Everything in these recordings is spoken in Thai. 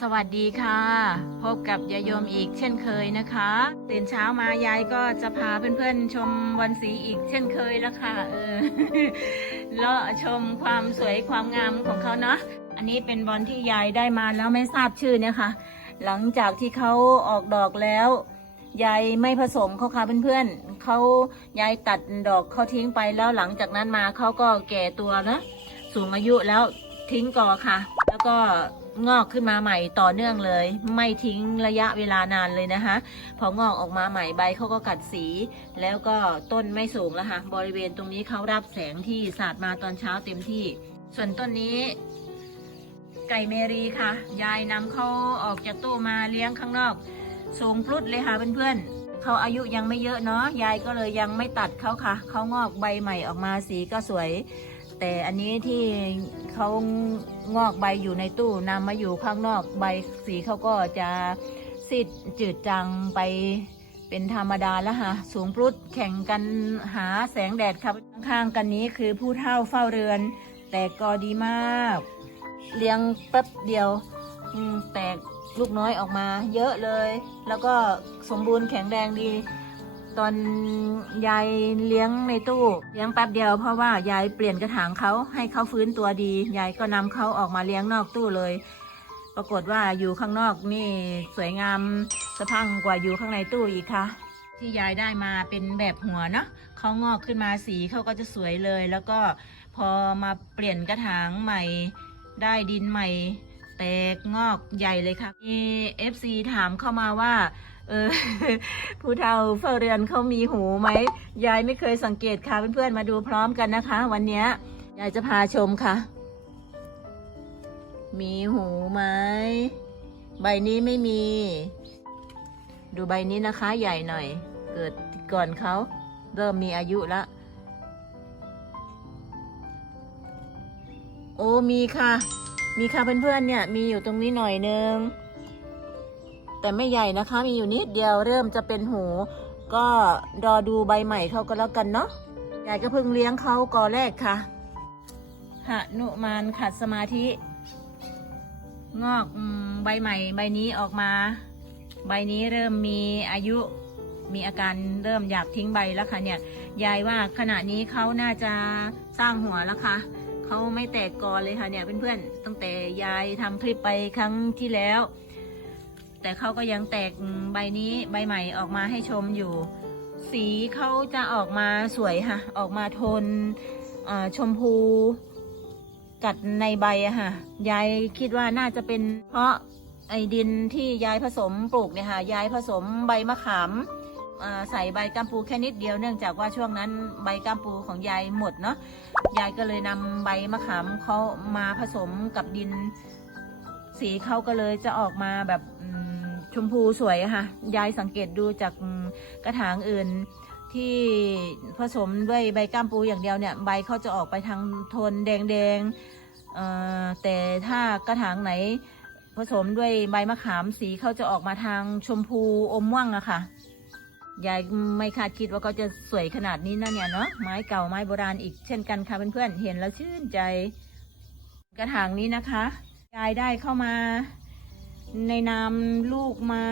สวัสดีค่ะ พบกับยายมอีกเช่นเคยนะคะตื่นเช้ามายายก็จะพาเพื่อนๆชมวันสีอีกเช่นเคยแล้วค่ะเออเลาะชมความสวยความงามของเขาเนาะอันนี้เป็นบอลที่ยายได้มาแล้วไม่ทราบชื่อเนี่ยค่ะ หลังจากที่เขาออกดอกแล้วยายไม่ผสมเขาค่ะเพื่อนๆเขายายตัดดอกเขาทิ้งไปแล้วหลังจากนั้นมาเขาก็แก่ตัวนะสูงอายุแล้วทิ้งก่อค่ะ แล้วก็ งอกขึ้นมาใหม่ต่อเนื่องเลย ไม่ทิ้งระยะเวลานานเลยนะคะ พองอกออกมาใหม่ใบเขาก็กัดสี แล้วก็ต้นไม่สูงแล้วค่ะบริเวณตรงนี้เขารับแสงที่สาดมาตอนเช้าเต็มที่ ส่วนต้นนี้ ไก่เมรีค่ะ ยายนำเขาออกจากตู้มาเลี้ยงข้างนอก สูงพลุดเลยค่ะเพื่อนๆเขาอายุยังไม่เยอะเนาะยายก็เลยยังไม่ตัดเขาค่ะเขางอกใบใหม่ออกมาสีก็สวย แต่อันนี้ที่เขางอกใบอยู่ในตู้นำมาอยู่ข้างนอกใบสีเขาก็จะซีดจืดจางไปเป็นธรรมดาแล้วค่ะสูงพลุดแข่งกันหาแสงแดดครับ ข้างๆกันนี้คือผู้เฒ่าเฝ้าเรือน แต่ก็ดีมาก เลี้ยงแป๊บเดียวแตกลูกน้อยออกมา เยอะเลย แล้วก็สมบูรณ์แข็งแรงดี ตอนยายเลี้ยงในตู้เลี้ยงแป๊บเดียวเพราะว่ายายเปลี่ยนกระถางเขาให้เขาฟื้นตัวดียายก็นำเขาออกมาเลี้ยงนอกตู้เลย ปรากฏว่าอยู่ข้างนอกนี่สวยงามสะพังกว่าอยู่ข้างในตู้อีกค่ะ ที่ยายได้มาเป็นแบบหัวเนาะเขางอกขึ้นมาสีเขาก็จะสวยเลย แล้วก็พอมาเปลี่ยนกระถางใหม่ได้ดินใหม่แตกงอกใหญ่เลยค่ะมีเอฟซีถามเข้ามาว่า เออผู้เฒ่าเฝ้าเรือนเขามีหูไหมยายไม่เคยสังเกตค่ะเพื่อนๆมาดูพร้อมกันนะคะ วันนี้ยายจะพาชมค่ะ มีหูไหมใบนี้ไม่มี ดูใบนี้นะคะ ใหญ่หน่อย เกิดก่อนเขาเริ่มมีอายุละโอ้มีค่ะ มีค่ะเพื่อนๆเนี่ย มีอยู่ตรงนี้หน่อยนึง แต่ไม่ใหญ่นะคะ มีอยู่นิดเดียวเริ่มจะเป็นหู ก็รอดูใบใหม่เขาก็แล้วกันเนาะยายก็เพิ่งเลี้ยงเขากอแรกค่ะหนุมานขัดสมาธิ งอกใบใหม่ ใบนี้ออกมา ใบนี้เริ่มมีอายุมีอาการเริ่มอยากทิ้งใบแล้วค่ะเนี่ยยายว่าขณะนี้เขาน่าจะสร้างหัวแล้วค่ะเขาไม่แตกกอเลยค่ะเนี่ยเพื่อนๆตั้งแต่ยายทำคลิปไปครั้งที่แล้ว แต่เขาก็ยังแตกใบนี้ใบใหม่ออกมาให้ชมอยู่ สีเขาจะออกมาสวยค่ะ ออกมาโทนชมพูกัดในใบอะค่ะ ยายคิดว่าน่าจะเป็นเพราะไอ้ดินที่ยายผสมปลูกเนี่ยค่ะ ยายผสมใบมะขามใส่ใบกัมปูแค่นิดเดียวเนื่องจากว่าช่วงนั้นใบกัมปูของยายหมดเนาะ ยายก็เลยนำใบมะขามเขามาผสมกับดิน สีเขาก็เลยจะออกมาแบบ ชมพูสวยค่ะ ยายสังเกตดูจากกระถางอื่นที่ผสมด้วยใบก้ามปูอย่างเดียวเนี่ย ใบเขาจะออกไปทางโทนแดงๆเอ่อแต่ถ้ากระถางไหนผสมด้วยใบมะขามสีเขาจะออกมาทางชมพูอมม่วงอะค่ะ ยายไม่คาดคิดว่าเขาจะสวยขนาดนี้นะเนี่ยเนาะไม้เก่าไม้โบราณอีกเช่นกันค่ะเพื่อนๆเห็นแล้วชื่นใจ กระถางนี้นะคะ ยายได้เข้ามา ในนามลูกไม้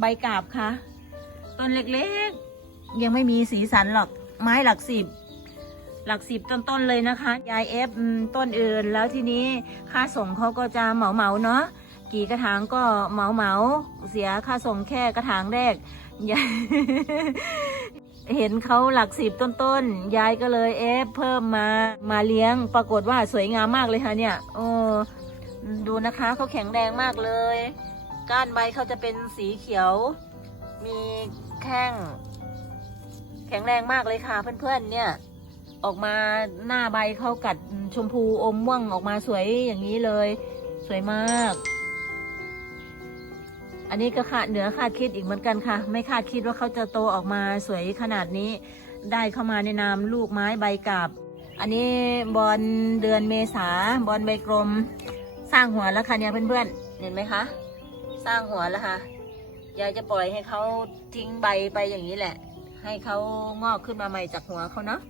ใบกาบค่ะต้นเล็กๆ ยังไม่มีสีสันหรอกไม้หลักสิบ หลักสิบต้นๆเลยนะคะยายเอฟต้นอื่นแล้วทีนี้ค่าส่งเขาก็จะเหมาเหมาเนาะกี่กระถางก็เหมาเหมาเสียค่าส่งแค่กระถางแรกยายเห็นเขาหลักสิบต้นๆยายก็เลยเอฟเพิ่มมามาเลี้ยงปรากฏว่าสวยงามมากเลยค่ะเนี่ยโอ้ ดูนะคะเขาแข็งแรงมากเลย ก้านใบเขาจะเป็นสีเขียว มีแข้ง แข็งแรงมากเลยค่ะเพื่อนๆเนี่ย ออกมาหน้าใบเขากัดชมพูอมม่วงออกมาสวยอย่างนี้เลย สวยมาก อันนี้ก็คาดเหนือคาดคิดอีกเหมือนกันค่ะ ไม่คาดคิดว่าเขาจะโตออกมาสวยขนาดนี้ ได้เข้ามาในนามลูกไม้ใบกาบอันนี้บอลเดือนเมษาบอลใบกลม ร้างหัวแล้วค่ะเนี่ยเพื่อนๆ เห็นไหมคะ สร้างหัวแล้วค่ะยายจะปล่อยให้เขาทิ้งใบไปอย่างนี้แหละ ให้เขางอกขึ้นมาใหม่จากหัวเขาเนาะ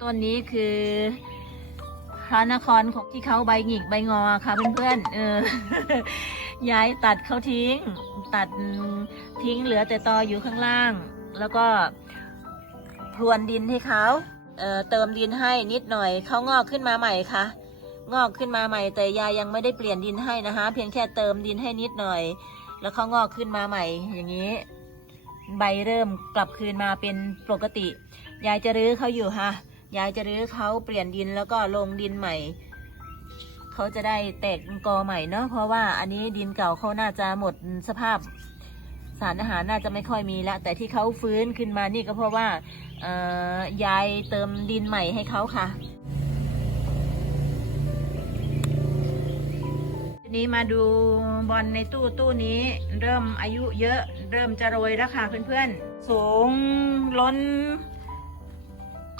ต้นนี้คือพระนครของที่เขาใบหงิกใบงอค่ะเพื่อนๆ เออ ยายตัดเขาทิ้ง ตัดทิ้งเหลือแต่ตออยู่ข้างล่าง แล้วก็พรวนดินให้เขาเอ่อเติมดินให้นิดหน่อยเขางอกขึ้นมาใหม่ค่ะ งอกขึ้นมาใหม่ แต่ยายยังไม่ได้เปลี่ยนดินให้นะคะ เพียงแค่เติมดินให้นิดหน่อย แล้วเขางอกขึ้นมาใหม่ อย่างนี้ ใบเริ่มกลับคืนมาเป็นปกติ ยายจะรื้อเขาอยู่ค่ะ ยายจะรื้อเขาเปลี่ยนดินแล้วก็ลงดินใหม่เขาจะได้แตกกอใหม่เนาะเพราะว่าอันนี้ดินเก่าเขาน่าจะหมดสภาพสารอาหารน่าจะไม่ค่อยมีแล้วแต่ที่เขาฟื้นขึ้นมานี่ก็เพราะว่ายายเติมดินใหม่ให้เขาค่ะ ทีนี้มาดูบอลในตู้ตู้นี้เริ่มอายุเยอะเริ่มจะโรยแล้วค่ะเพื่อนๆ สูงล้น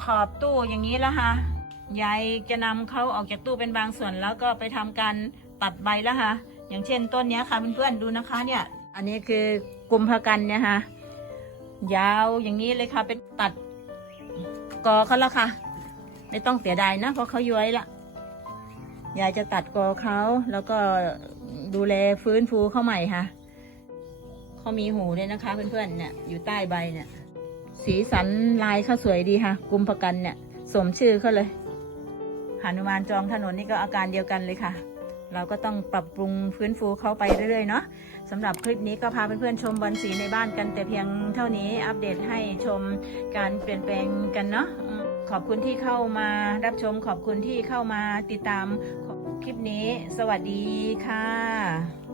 ขอบตู้อย่างนี้แล้วค่ะยายจะนำเขาออกจากตู้เป็นบางส่วนแล้วก็ไปทำการตัดใบแล้วค่ะ อย่างเช่นต้นนี้ค่ะเพื่อนๆดูนะคะเนี่ย อันนี้คือกุมภกันเนี่ยค่ะยาวอย่างนี้เลยค่ะเป็นตัดกอเขาแล้วค่ะ ไม่ต้องเสียดายนะเพราะเขาย้อยละ ยายจะตัดกอเขาแล้วก็ดูแลฟื้นฟูเขาใหม่ค่ะเขามีหูด้วยนะคะ เพื่อนๆเนี่ยอยู่ใต้ใบเนี่ย สีสันลายเขาสวยดีค่ะ กุมภกันเนี่ย สมชื่อเขาเลยหานุมานจองถนนนี่ก็อาการเดียวกันเลยค่ะ เราก็ต้องปรับปรุงฟื้นฟูเขาไปเรื่อยๆเนาะสำหรับคลิปนี้ก็พาเพื่อนๆชมบอลสีในบ้านกัน แต่เพียงเท่านี้อัปเดตให้ชมการเปลี่ยนแปลงกันเนาะ ขอบคุณที่เข้ามารับชม ขอบคุณที่เข้ามาติดตามคลิปนี้ สวัสดีค่ะ